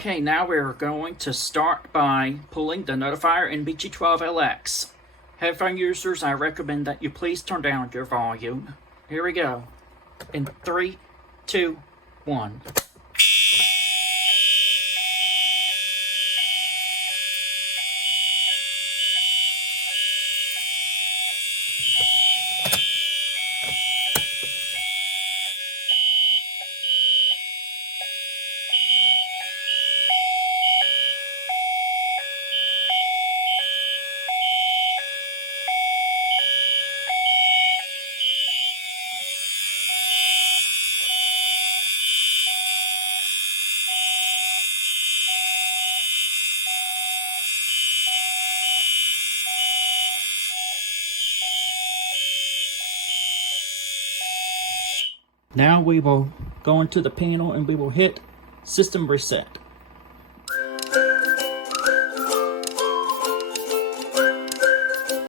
Okay, now we're going to start by pulling the Notifier in BG12LX. Headphone users, I recommend that you please turn down your volume. Here we go. In 3, 2, 1. Now we will go into the panel and we will hit System Reset.